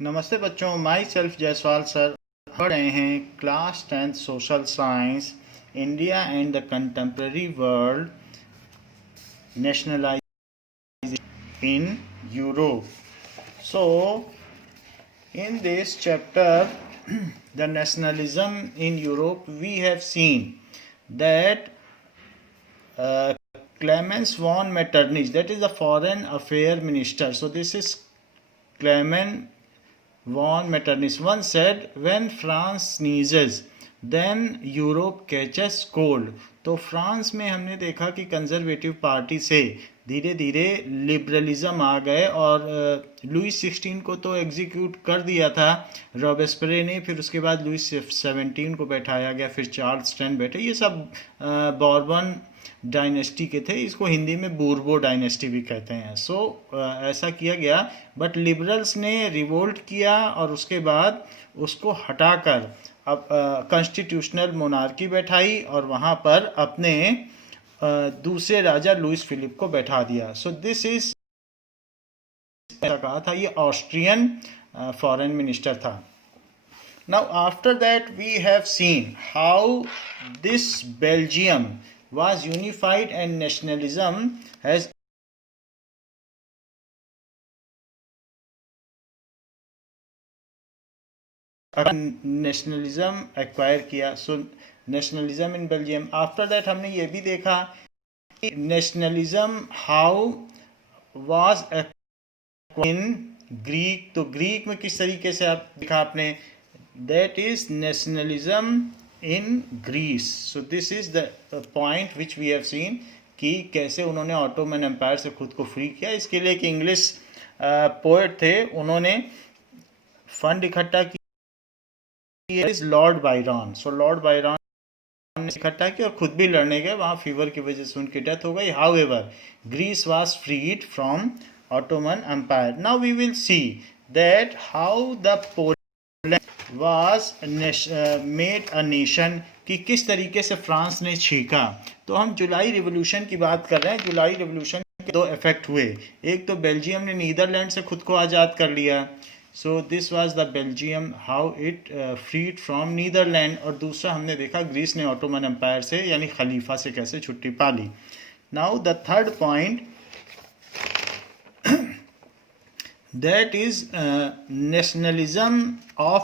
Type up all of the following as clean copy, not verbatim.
नमस्ते बच्चों, my self Jaiswal sir पढ़ रहे हैं class 10th social science India and the contemporary world nationalisation in Europe. So in this chapter the nationalism in Europe, we have seen that Clemens von Metternich, that is the foreign affair minister. So this is Clement von Metternich once said, when France sneezes then Europe catches cold. तो France में हमने देखा कि conservative party से धीरे धीरे liberalism आ गए और लुइस 16 को तो एग्जीक्यूट कर दिया था रॉबेस्परे ने, फिर उसके बाद लुइस 17 को बैठाया गया, फिर चार्ल्स 10 बैठे. ये सब बॉर्बन डायनेस्टी के थे. इसको हिंदी में बूर्बो डायनेस्टी भी कहते हैं. ऐसा किया गया, बट लिबरल्स ने रिवोल्ट किया और उसके बाद उसको हटाकर अब कॉन्स्टिट्यूशनल मोनार्की बैठाई और वहाँ पर अपने दूसरे राजा लुइस फिलिप को बैठा दिया. सो दिस इज ऐसा कहा था, ये ऑस्ट्रियन फॉरेन मिनिस्टर था. Now after that we have seen how this Belgium was unified and nationalism has nationalism acquire किया. So nationalism in Belgium. After that हमने ये भी देखा कि nationalism how was in Greek. तो ग्रीक में किस तरीके से आप देखा आपने, that is nationalism in Greece. So this is the point which we have seen कि कैसे उन्होंने ऑटोमन एम्पायर से खुद को फ्री किया. इसके लिए एक इंग्लिश पोएट थे, उन्होंने फंड इकट्ठा किया, is Lord Byron. So Lord Byron ने इकट्ठा किया और खुद भी लड़ने गए, वहाँ फीवर की वजह से उनकी डेथ हो गई. However Greece was freed from Ottoman empire. Now we will see that how the was made a nation, कि किस तरीके से फ्रांस ने छीका. तो हम जुलाई रिवोल्यूशन की बात कर रहे हैं. जुलाई रिवोल्यूशन के दो इफेक्ट हुए. एक तो बेल्जियम ने नीदरलैंड से खुद को आज़ाद कर लिया. So this was the Belgium how it freed from Netherland. और दूसरा हमने देखा ग्रीस ने ऑटोमन एम्पायर से यानी खलीफा से कैसे छुट्टी पा ली. Now the third point, that is nationalism of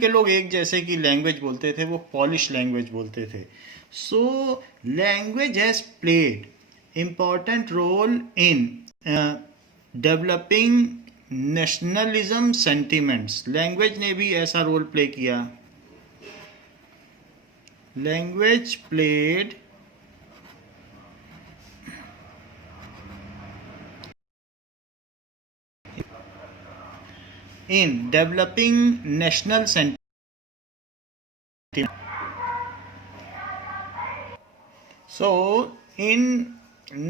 के लोग एक जैसे की लैंग्वेज बोलते थे, वो पॉलिश लैंग्वेज बोलते थे. So language has played important role in developing nationalism sentiments. Language ने भी ऐसा रोल प्ले किया. Language played in developing national sentiment. So in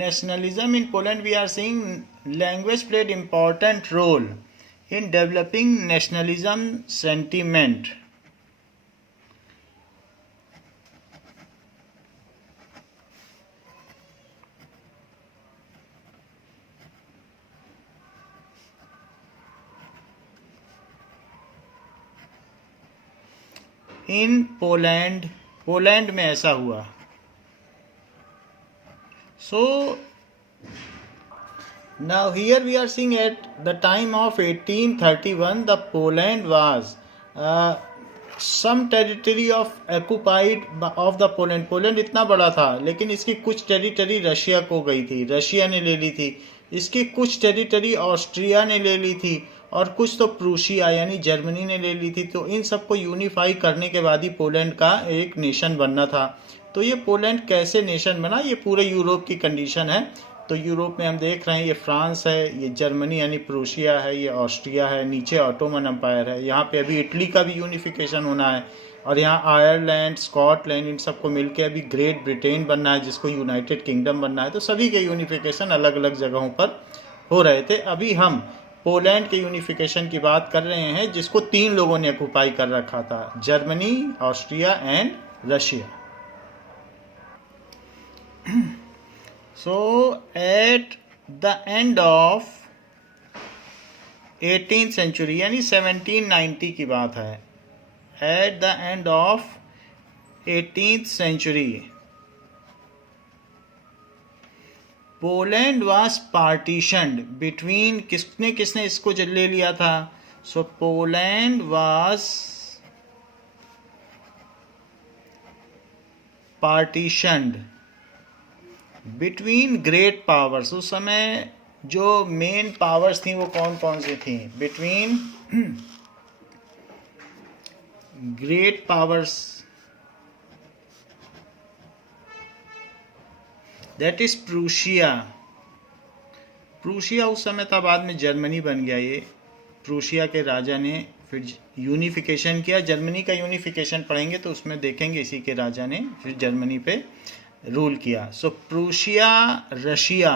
nationalism in Poland we are seeing language played important role in developing nationalism sentiment. In Poland में ऐसा हुआ. So now here we are seeing at the time of 1831 the Poland was some territory of occupied of the Poland. Poland इतना बड़ा था लेकिन इसकी कुछ territory Russia को गई थी, रशिया ने ले ली थी. इसकी कुछ टेरिटरी ऑस्ट्रिया ने ले ली थी और कुछ तो प्रूशिया यानी जर्मनी ने ले ली थी. तो इन सबको यूनिफाई करने के बाद ही पोलैंड का एक नेशन बनना था. तो ये पोलैंड कैसे नेशन बना, ये पूरे यूरोप की कंडीशन है. तो यूरोप में हम देख रहे हैं, ये फ्रांस है, ये जर्मनी यानी प्रूशिया है, ये ऑस्ट्रिया है, नीचे ऑटोमन एम्पायर है. यहाँ पे अभी इटली का भी यूनिफिकेशन होना है और यहाँ आयरलैंड, स्कॉटलैंड, इन सबको मिलके अभी ग्रेट ब्रिटेन बनना है, जिसको यूनाइटेड किंगडम बनना है. तो सभी के यूनिफिकेशन अलग अलग जगहों पर हो रहे थे. अभी हम पोलैंड के यूनिफिकेशन की बात कर रहे हैं, जिसको 3 लोगों ने ऑक्युपाई कर रखा था, Germany, Austria and Russia. So at the end of 18th century यानी 1790 की बात है. At the end of 18th century Poland was partitioned between, किसने किसने इसको ले लिया था? So Poland was partitioned between great powers. उस समय जो मेन पावर्स थी वो कौन कौन सी थी? Between great powers, that is Prussia. Prussia उस समय था, बाद में जर्मनी बन गया. ये प्रूशिया के राजा ने फिर यूनिफिकेशन किया. जर्मनी का यूनिफिकेशन पढ़ेंगे तो उसमें देखेंगे इसी के राजा ने फिर जर्मनी पे रूल किया. सो प्रूशिया, रशिया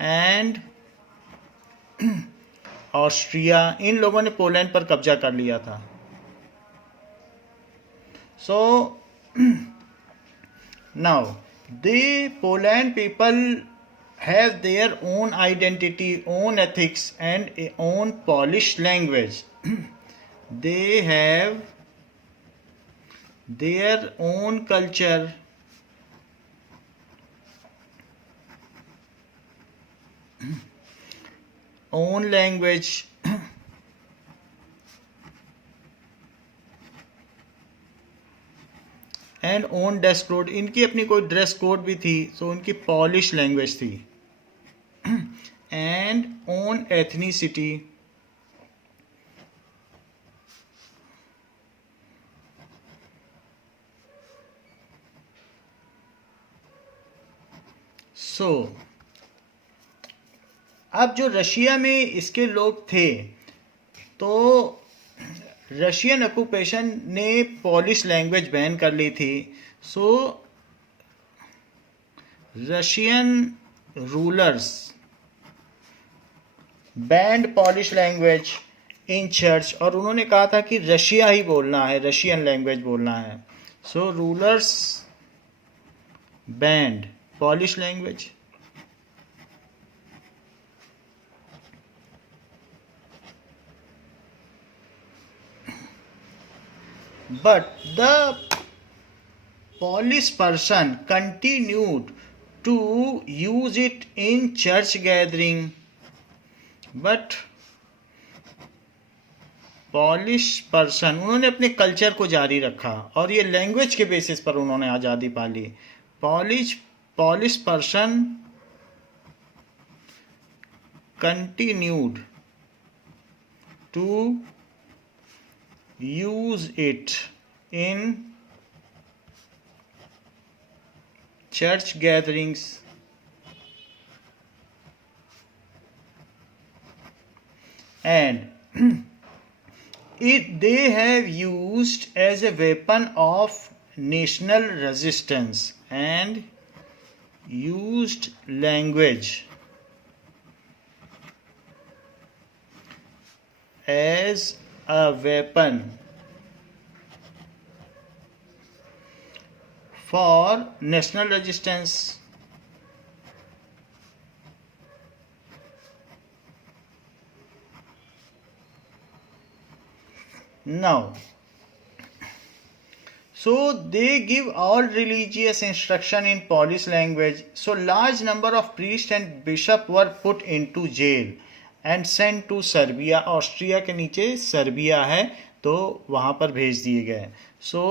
एंड ऑस्ट्रिया, इन लोगों ने पोलैंड पर कब्जा कर लिया था. सो now the Poland people have their own identity, own ethics and a own Polish language. They have their own culture, own language, and own dress code. इनकी अपनी कोई ड्रेस कोड भी थी. सो उनकी पॉलिश लैंग्वेज थी. And own ethnicity. So अब जो Russia में इसके लोग थे, तो रशियन ऑक्यूपेशन ने पॉलिश लैंग्वेज बैन कर ली थी. So Russian rulers banned Polish language in church, और उन्होंने कहा था कि रशिया ही बोलना है, रशियन लैंग्वेज बोलना है. So rulers banned Polish language. But the Polish person continued to use it in church gathering. But Polish person, उन्होंने अपने कल्चर को जारी रखा और ये लैंग्वेज के बेसिस पर उन्होंने आज़ादी पा ली. Polish person continued to use it in church gatherings and they have used as a weapon of national resistance and used language as a weapon for national resistance. Now, so they give all religious instruction in Polish language. So large number of priests and bishops were put into jail and send to Serbia. Austria के नीचे Serbia है तो वहाँ पर भेज दिए गए. So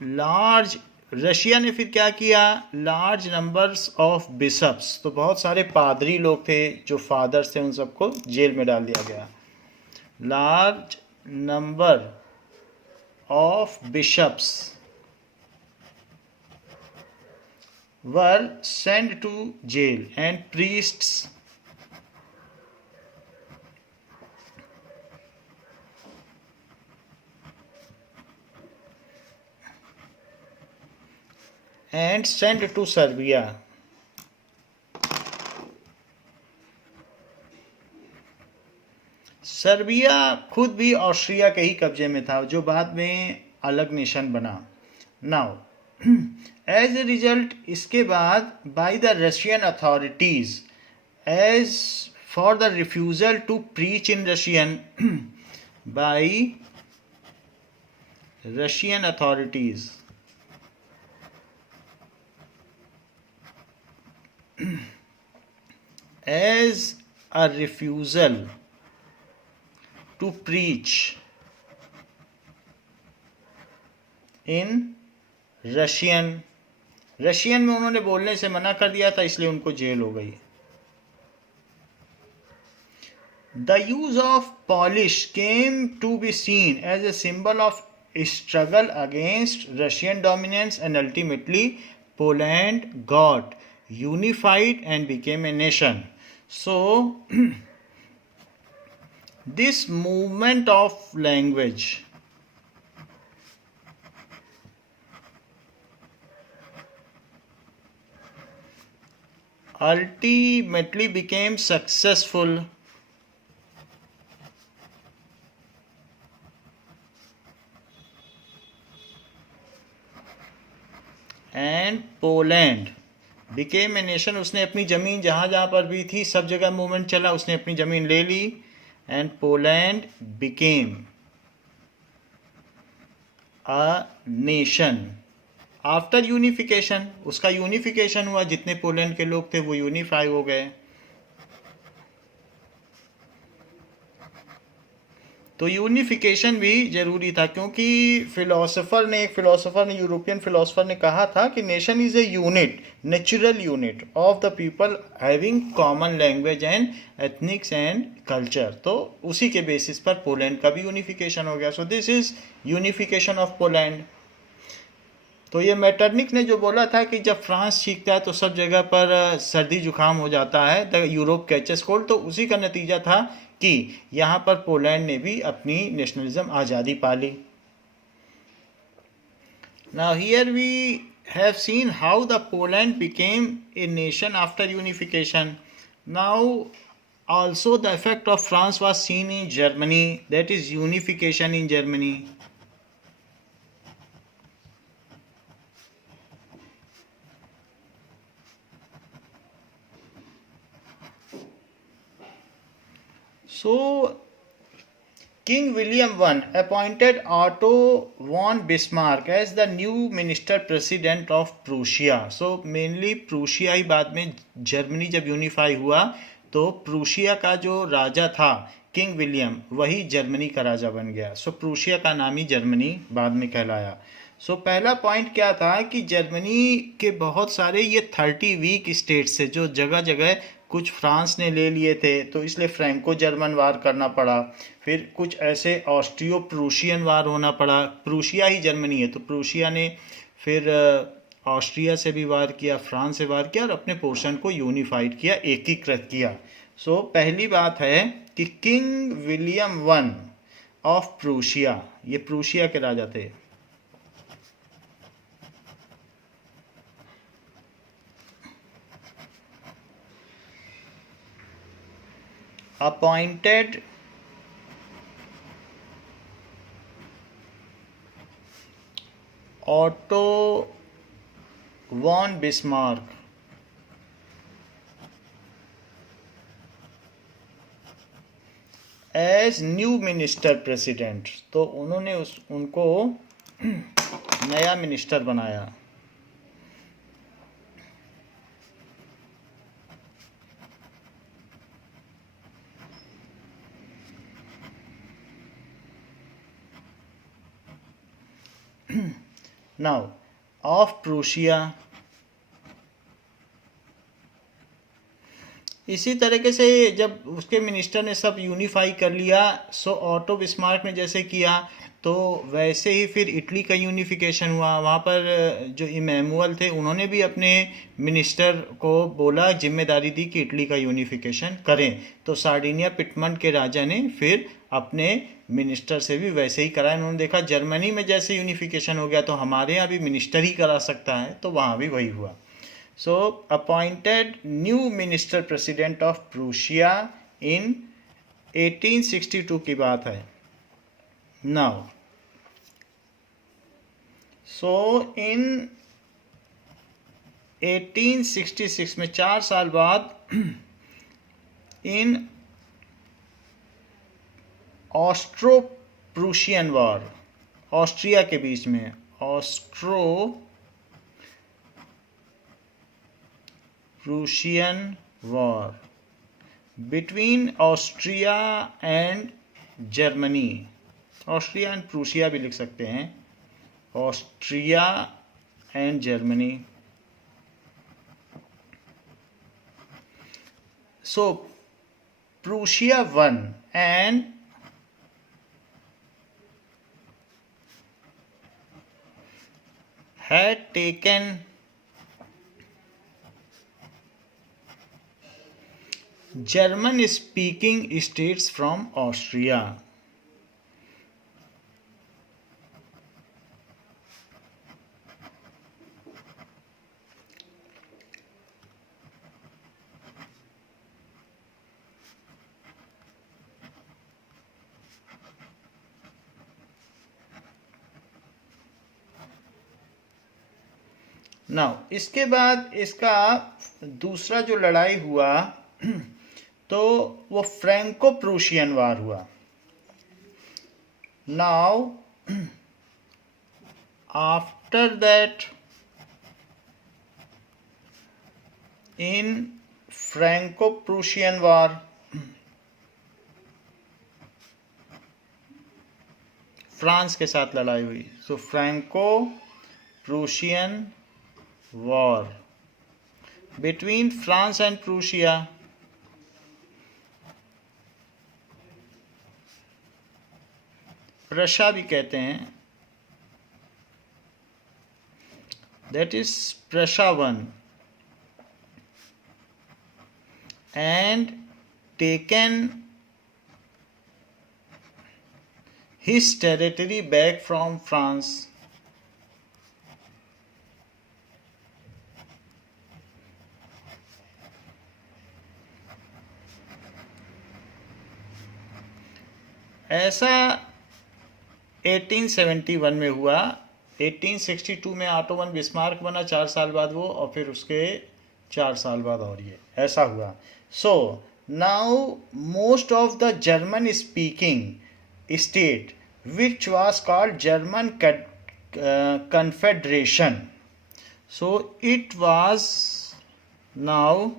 large Russia ने फिर क्या किया? लार्ज नंबर्स ऑफ बिशप्स, तो बहुत सारे पादरी लोग थे जो फादर्स थे, उन सबको जेल में डाल दिया गया. Large number of bishops were send to jail and priests and sent to Serbia. Serbia खुद भी ऑस्ट्रिया के ही कब्जे में था, जो बाद में अलग नेशन बना. नाउ एज ए रिजल्ट, इसके बाद by the Russian authorities, as for the refusal to preach in Russian by Russian authorities. As a refusal to preach in Russian. Russian में उन्होंने बोलने से मना कर दिया था, इसलिए उनको जेल हो गई. The use of Polish came to be seen as a symbol of struggle against Russian dominance, and ultimately Poland got unified and became a nation. So this movement of language ultimately became successful and Poland became a nation. उसने अपनी ज़मीन जहाँ जहाँ पर भी थी सब जगह मूवमेंट चला, उसने अपनी ज़मीन ले ली. And Poland became a nation after unification. उसका यूनिफिकेशन हुआ, जितने पोलैंड के लोग थे वो यूनिफाई हो गए. तो यूनिफिकेशन भी जरूरी था, क्योंकि एक फिलोसोफर ने यूरोपियन फिलोसोफर ने कहा था कि nation is a unit, natural unit of the people having common language and ethnics and culture. तो उसी के बेसिस पर पोलैंड का भी यूनिफिकेशन हो गया. So this is unification of Poland. तो ये मेटरनिक ने जो बोला था कि जब फ्रांस सीखता है तो सब जगह पर सर्दी जुकाम हो जाता है, द यूरोप कैचेस कोल्ड, तो उसी का नतीजा था कि यहाँ पर पोलैंड ने भी अपनी नेशनलिज्म आज़ादी पा ली. Now here we have seen how the Poland became a nation after unification. Now also the effect of France was seen in Germany, that is unification in Germany. So King William I appointed Otto von Bismarck as the new minister president of Prussia. So mainly Prussia ही, बाद में Germany जब unify हुआ तो Prussia का जो राजा था king William, वही जर्मनी का राजा बन गया. सो प्रूशिया का नाम ही जर्मनी बाद में कहलाया. सो पहला पॉइंट क्या था कि जर्मनी के बहुत सारे ये 30 वीक स्टेट्स से जो जगह जगह कुछ फ्रांस ने ले लिए थे, तो इसलिए फ्रैंको जर्मन वार करना पड़ा. फिर कुछ ऐसे ऑस्ट्रियो प्रूशियन वार होना पड़ा. प्रूशिया ही जर्मनी है, तो प्रूशिया ने फिर ऑस्ट्रिया से भी वार किया, फ्रांस से वार किया और अपने पोर्शन को यूनिफाइड किया, एकीकृत किया. सो पहली बात है कि king William I of Prussia, ये प्रूशिया के राजा थे. appointed Otto von Bismarck as new minister president. तो उन्होंने उनको नया मिनिस्टर बनाया. Now of Prussia. इसी तरीके से जब उसके मिनिस्टर ने सब यूनिफाई कर लिया, सो ऑटो बिस्मार्क ने जैसे किया तो वैसे ही फिर इटली का यूनिफिकेशन हुआ. वहाँ पर जो इमैनुअल थे उन्होंने भी अपने मिनिस्टर को बोला, जिम्मेदारी दी कि इटली का यूनिफिकेशन करें. तो सार्डिनिया पिटमंट के राजा ने फिर अपने मिनिस्टर से भी वैसे ही कराया. उन्होंने देखा जर्मनी में जैसे यूनिफिकेशन हो गया तो हमारे यहाँ भी मिनिस्टर ही करा सकता है, तो वहाँ भी वही हुआ. So appointed new minister president of Prussia in 1862 की बात है. Now, so in 1866 में 4 साल बाद इन ऑस्ट्रो प्रूशियन वॉर, ऑस्ट्रिया के बीच में, Austro Prussian war between Austria and Germany, Austria and Prussia भी लिख सकते हैं, Austria and Germany. So Prussia won and had taken German speaking states from Austria. Now इसके बाद इसका दूसरा जो लड़ाई हुआ तो वो फ्रैंको प्रूशियन वार हुआ. Now after that in Franco Prussian war France के साथ लड़ाई हुई. So Franco Prussian war between France and Prussia. प्रशा भी कहते हैं, that is Prussia won and taken his territory back from France. ऐसा 1871 में हुआ. 1862 में ऑटो वन बिस्मार्क बना, 4 साल बाद वो, और फिर उसके 4 साल बाद और ये ऐसा हुआ. So now most of the German speaking state which was called German confederation, so it was now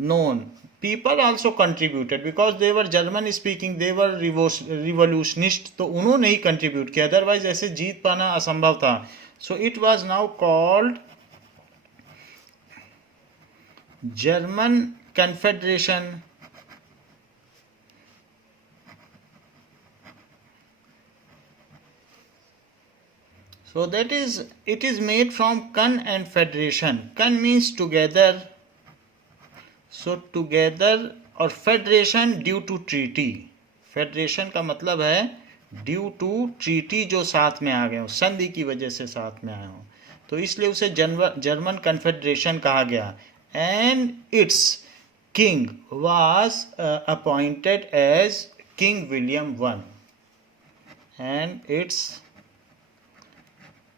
known. People also contributed because they were German speaking, they were revolutionist, तो उन्होंने ही contribute किया, अदरवाइज ऐसे जीत पाना असंभव था. So it was now called German Confederation. So that is, it is made from con and federation. Con means together, so together, और federation due to treaty. Federation का मतलब है ड्यू टू ट्रीटी, जो साथ में आ गए हो, संधि की वजह से साथ में आए हो, तो इसलिए उसे जर्मन कन्फेडरेशन कहा गया. And its king was appointed as king William one, and its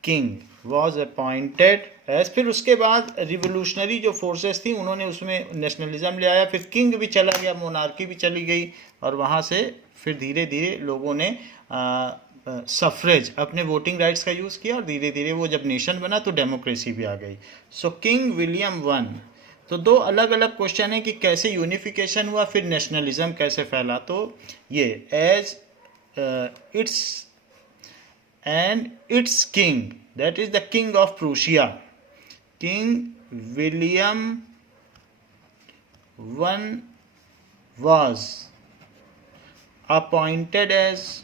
king was appointed as. फिर उसके बाद रिवोल्यूशनरी जो फोर्सेस थी उन्होंने उसमें नेशनलिज्म ले आया, फिर किंग भी चला गया, मोनार्की भी चली गई, और वहाँ से फिर धीरे धीरे लोगों ने सफ्रेज, अपने वोटिंग राइट्स का यूज़ किया, और धीरे धीरे वो जब नेशन बना तो डेमोक्रेसी भी आ गई. सो किंग विलियम वन. तो दो अलग अलग क्वेश्चन है कि कैसे यूनिफिकेशन हुआ, फिर नेशनलिज्म कैसे फैला. तो ये as its and its king, that is the king of Prussia, King William I was appointed as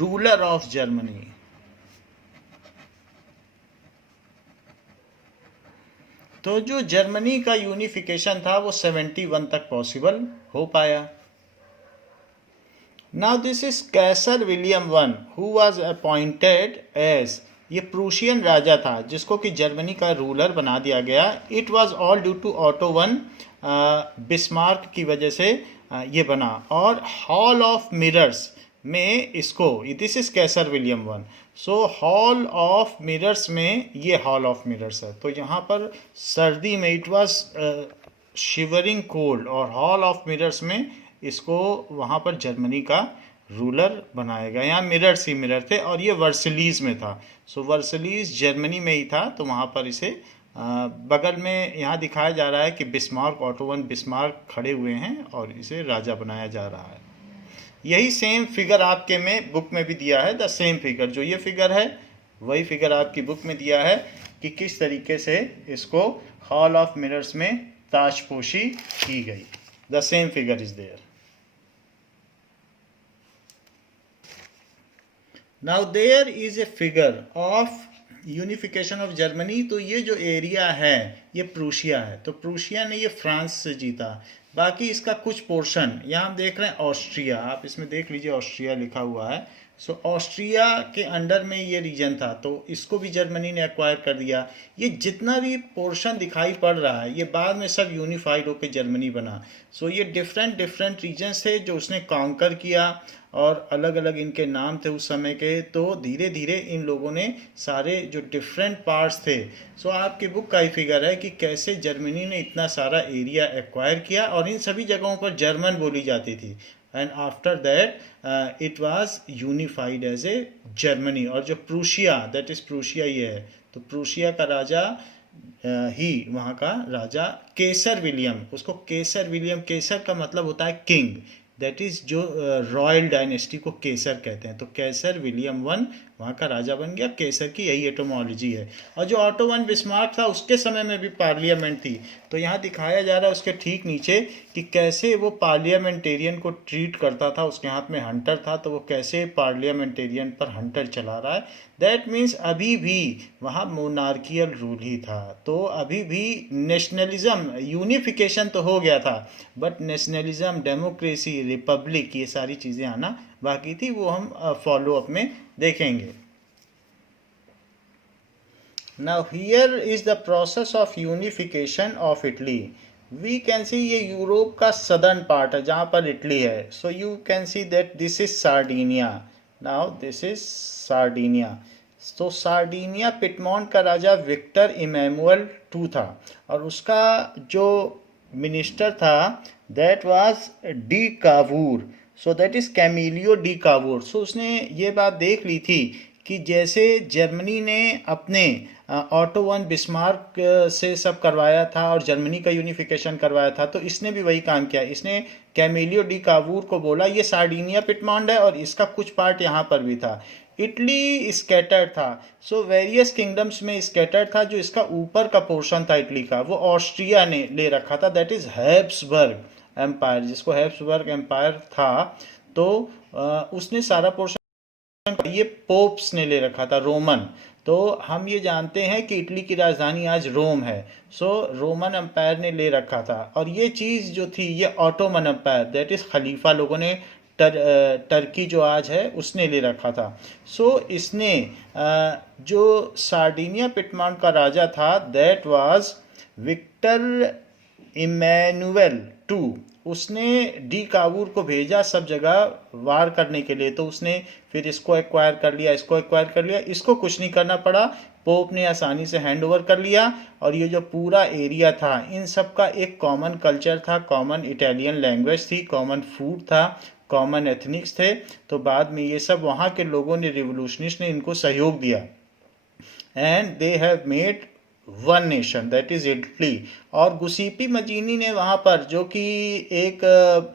ruler of Germany. तो जो जर्मनी का यूनिफिकेशन था वो 71 तक पॉसिबल हो पाया. Now this is Kaiser William one who was appointed as, ये Prussian राजा था जिसको कि जर्मनी का रूलर बना दिया गया. It was all due to Otto von Bismarck की वजह से ये बना. और हॉल ऑफ मिरर्स में इसको, this is Kaiser William one. So hall of mirrors में ये हॉल ऑफ मिरर्स है। तो यहाँ पर सर्दी में इट वाज शिवरिंग कोल्ड, और हॉल ऑफ मिरर्स में इसको वहाँ पर जर्मनी का रूलर बनाया गया। यहाँ मिरर्स ही मिरर थे, और ये वर्सलीज में था। सो वर्सलीज जर्मनी में ही था, तो वहाँ पर इसे बगल में यहाँ दिखाया जा रहा है कि बिस्मार्क, ऑटो वन बिस्मार्क खड़े हुए हैं और इसे राजा बनाया जा रहा है। यही सेम फिगर आपके में बुक में भी दिया है, द सेम फिगर, जो ये फिगर है वही फिगर आपकी बुक में दिया है कि किस तरीके से इसको हॉल ऑफ मिरर्स में ताजपोशी की गई। The same figure is there. Now there is a figure of unification of Germany. तो ये जो एरिया है ये प्रूशिया है, तो प्रूशिया ने ये फ्रांस से जीता। बाकी इसका कुछ पोर्शन यहाँ हम देख रहे हैं ऑस्ट्रिया, आप इसमें देख लीजिए ऑस्ट्रिया लिखा हुआ है। सो ऑस्ट्रिया के अंडर में ये रीजन था, तो इसको भी जर्मनी ने एक्वायर कर दिया। ये जितना भी पोर्शन दिखाई पड़ रहा है ये बाद में सब यूनिफाइड होकर जर्मनी बना। सो ये डिफरेंट डिफरेंट रीजन्स थे जो उसने कॉन्कर किया, और अलग अलग इनके नाम थे उस समय के। तो धीरे धीरे इन लोगों ने सारे जो डिफरेंट पार्ट्स थे, सो आपकी बुक का ही फिगर है कि कैसे जर्मनी ने इतना सारा एरिया एक्वायर किया, और इन सभी जगहों पर जर्मन बोली जाती थी। And after that it was unified as a Germany. और जो प्रूशिया, दैट इज प्रूशिया ये है, तो प्रूशिया का राजा ही वहाँ का राजा केसर विलियम, उसको केसर विलियम, केसर का मतलब होता है किंग, दैट इज जो रॉयल डायनेस्टी को केसर कहते हैं। तो केसर विलियम वन वहाँ का राजा बन गया। केसर की यही एटोमोलॉजी है। और जो ऑटो वन बिस्मार्क था उसके समय में भी पार्लियामेंट थी। तो यहाँ दिखाया जा रहा है उसके ठीक नीचे कि कैसे वो पार्लियामेंटेरियन को ट्रीट करता था। उसके हाथ में हंटर था, तो वो कैसे पार्लियामेंटेरियन पर हंटर चला रहा है। दैट मीन्स अभी भी वहाँ मोनार्कियल रूल ही था। तो अभी भी नेशनलिज्म, यूनिफिकेशन तो हो गया था, बट नेशनलिज्म, डेमोक्रेसी, रिपब्लिक, ये सारी चीज़ें आना बाकी थी। वो हम फॉलो अप में देखेंगे। Now here is the process of unification of Italy. We can see ये यूरोप का सदर्न पार्ट है जहाँ पर इटली है। So you can see that this is Sardinia. Now this is Sardinia. तो सार्डिनिया पिटमॉन्ट का राजा विक्टर इमैनुअल II था, और उसका जो मिनिस्टर था that was de Cavour. So that is Camillo de Cavour. So उसने ये बात देख ली थी कि जैसे जर्मनी ने अपने ऑटो वन बिस्मार्क से सब करवाया था और जर्मनी का यूनिफिकेशन करवाया था, तो इसने भी वही काम किया। इसने कैमिलियो डी कावूर को बोला ये सार्डिनिया पिटमॉन्ट है और इसका कुछ पार्ट यहाँ पर भी था। इटली स्कैटर्ड था, सो वेरियस किंगडम्स में स्कैटर्ड था। जो इसका ऊपर का पोर्शन था इटली का, वो ऑस्ट्रिया ने ले रखा था, दैट इज हैब्सबर्ग एम्पायर, जिसको हैब्सबर्ग एम्पायर था। तो उसने सारा पोर्शन, ये पोप्स ने ले रखा था, रोमन। तो हम ये जानते हैं कि इटली की राजधानी आज रोम है। सो रोमन एम्पायर ने ले रखा था। और ये चीज़ जो थी ये ऑटोमन एम्पायर, दैट इज़ खलीफा लोगों ने टर्की जो आज है उसने ले रखा था। सो इसने जो सार्डिनिया पिटमॉन्ट का राजा था that was Victor Emmanuel II, उसने डी कावूर को भेजा सब जगह वार करने के लिए। तो उसने फिर इसको एक्वायर कर लिया, इसको एक्वायर कर लिया, इसको कुछ नहीं करना पड़ा, पोप ने आसानी से हैंड ओवर कर लिया। और ये जो पूरा एरिया था इन सब का एक कॉमन कल्चर था, कॉमन इटालियन लैंग्वेज थी, कॉमन फूड था, कॉमन एथनिक्स थे। तो बाद में ये सब वहाँ के लोगों ने, रिवोल्यूशनिस्ट ने इनको सहयोग दिया, and they have made one nation, that is Italy. और गुसीपी मजीनी ने वहाँ पर, जो कि एक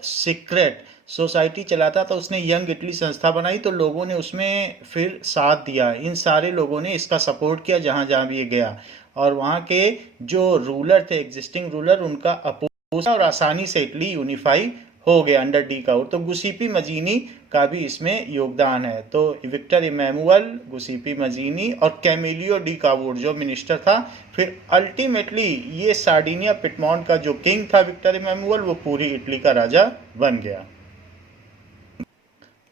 सीक्रेट सोसाइटी चलाता था, उसने यंग इटली संस्था बनाई। तो लोगों ने उसमें फिर साथ दिया, इन सारे लोगों ने इसका सपोर्ट किया जहाँ जहाँ भी ये गया। और वहाँ के जो रूलर थे, एग्जिस्टिंग रूलर, उनका अपोज, और आसानी से इटली यूनिफाई हो गया अंडर डी कावूर। तो गुसीपी मजीनी का भी इसमें योगदान है। तो विक्टर इमैनुअल, गुसीपी मजीनी और कैमिलियो डी कावूर जो मिनिस्टर था। फिर अल्टीमेटली ये सार्डिनिया पिटमॉन्ट का जो किंग था विक्टर इमैनुअल, वो पूरी इटली का राजा बन गया।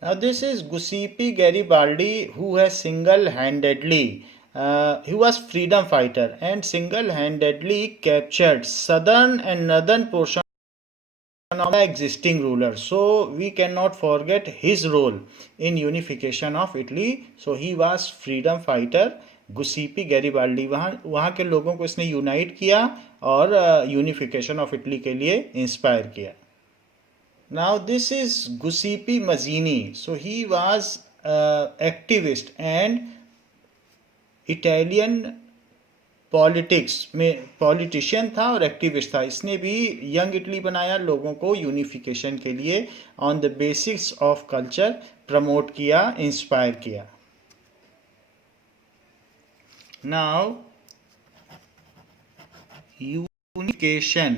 Now this is Giuseppe Garibaldi, who has single-handedly he was freedom fighter and single-handedly captured southern and northern portion of the existing ruler. So we cannot forget his role in unification of Italy. So he was freedom fighter Giuseppe Garibaldi. वहाँ के लोगों को इसने unite किया और unification of Italy के लिए inspire किया. Now this is Giuseppe Mazzini. So he was activist and Italian politics में पॉलिटिशियन था और एक्टिविस्ट था. इसने भी यंग इटली बनाया, लोगों को यूनिफिकेशन के लिए on the basics of culture promote किया, इंस्पायर किया. Now unification